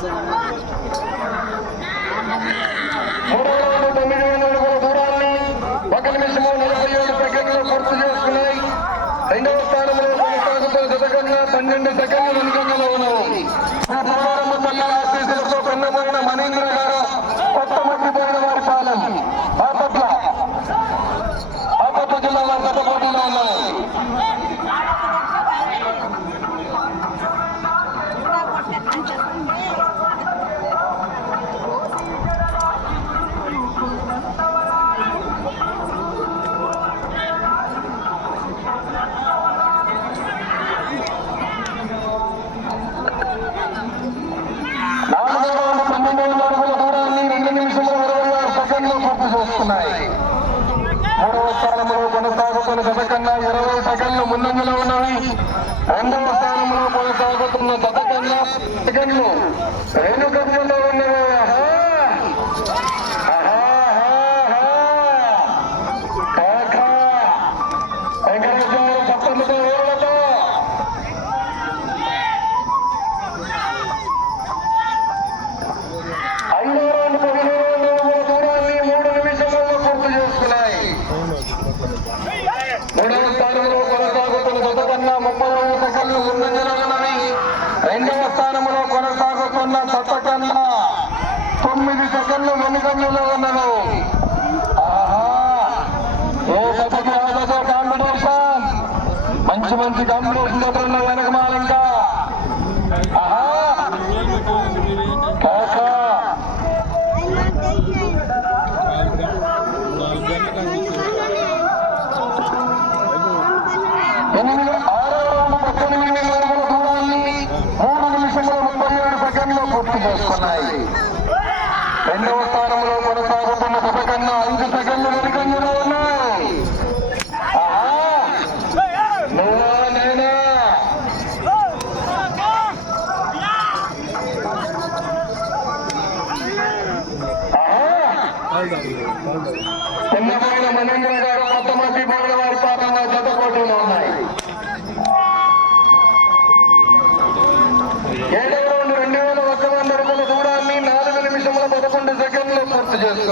thousand. స్థానంలో ఉన్నాయి రెండవ స్థానంలో కొనసాగుతున్న గత కన్నా సెకండ్లు ఉన్నవి. ఎనిమిది ఆరో మూడు నిమిషముల ముప్పై ఏడు సెకండ్లు పూర్తి చేసుకున్నాయి రెండవ స్థానంలో కొనసాగుతున్న పథకంలో ఐదు సెకండ్లు వెనుకంజలో మహేంద్ర గారు కొత్త మంది బోర్డు వారి పాత్రలో జత చోటు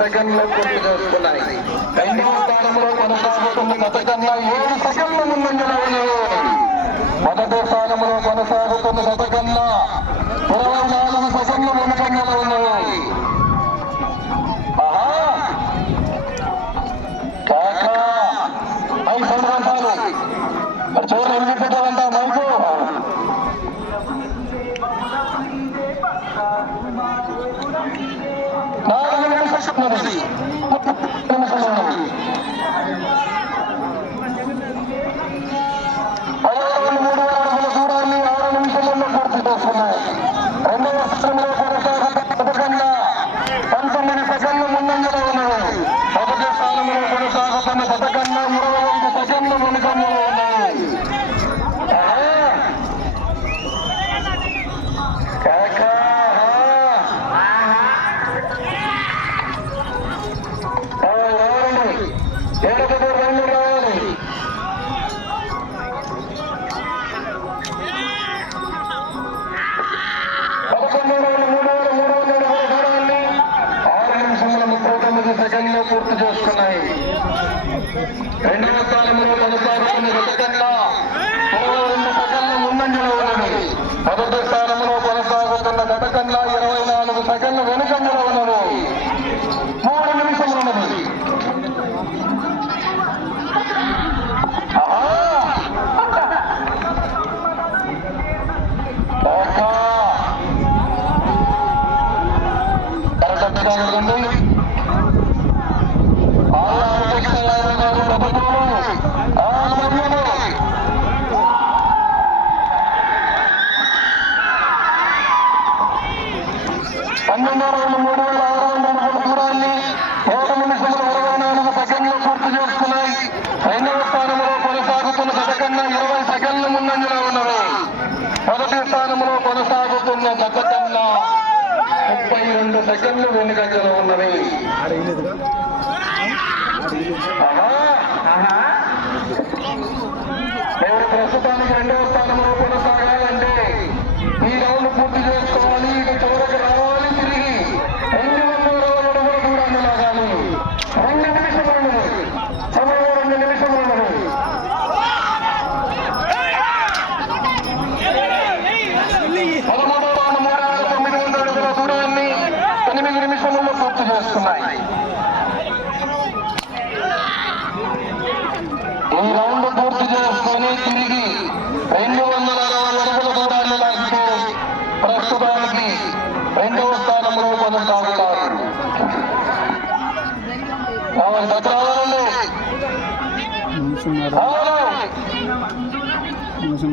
సెకండ్లో పూర్తి చేసుకున్నాయి. రెండవ స్థానంలో కొనసాగుతున్న గత కన్నా ఏడు আপনারা మొదటి స్థానంలో కొనసాగుతున్న గత కన్నా ఇరవై నాలుగు సెకండ్ల వెనుకంగా ఉన్నది. మూడు నిమిషములు ఉన్నది. కరెక్ట్ నిమిషం నిమిషం